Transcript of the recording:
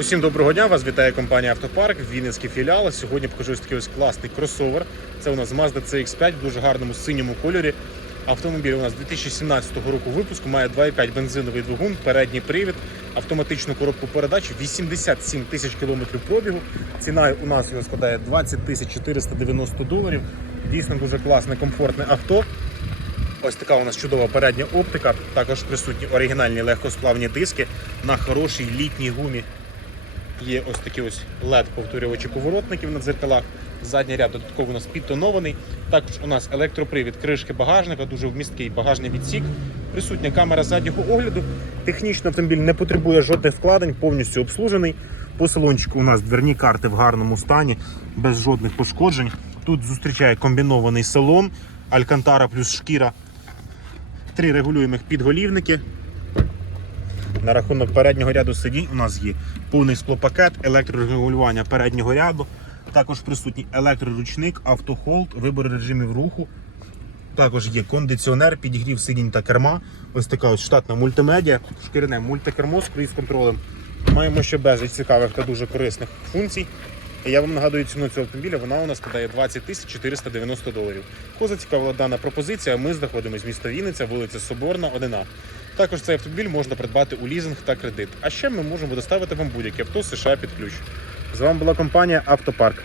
Усім доброго дня! Вас вітає компанія Автопарк, Вінницький філіал. Сьогодні покажу ось такий ось класний кросовер. Це у нас Mazda CX-5 в дуже гарному синьому кольорі. Автомобіль у нас 2017 року випуску, має 2,5 бензиновий двигун, передній привід, автоматичну коробку передач, 87 тисяч кілометрів пробігу. Ціна у нас його складає 20 тисяч 490 доларів. Дійсно дуже класне, комфортне авто. Ось така у нас чудова передня оптика. Також присутні оригінальні легкосплавні диски на хорошій літній гумі. Є ось такі ось led повторювачі поворотників на дзеркалах. Задній ряд додатково у нас підтонований. Також у нас електропривід кришки багажника, дуже вмісткий багажний відсік. Присутня камера заднього огляду. Технічно автомобіль не потребує жодних вкладень, повністю обслужений. По салончику у нас дверні карти в гарному стані, без жодних пошкоджень. Тут зустрічає комбінований салон, алькантара плюс шкіра. Три регулюємих підголівники. На рахунок переднього ряду сидінь у нас є повний склопакет, електрорегулювання переднього ряду. Також присутній електроручник, автохолд, вибір режимів руху. Також є кондиціонер, підігрів сидінь та керма. Ось така ось штатна мультимедіа, шкіряне мультикермо з круїз-контролем. Маємо ще безліч цікавих та дуже корисних функцій. Я вам нагадую ціну цього автомобіля, вона у нас складає 20 тисяч 490 доларів. Кого зацікавила дана пропозиція, ми знаходимося в місто Вінниця, вулиця Соборна, 1 А. Також цей автомобіль можна придбати у лізинг та кредит. А ще ми можемо доставити вам будь-яке авто США під ключ. З вами була компанія Автопарк.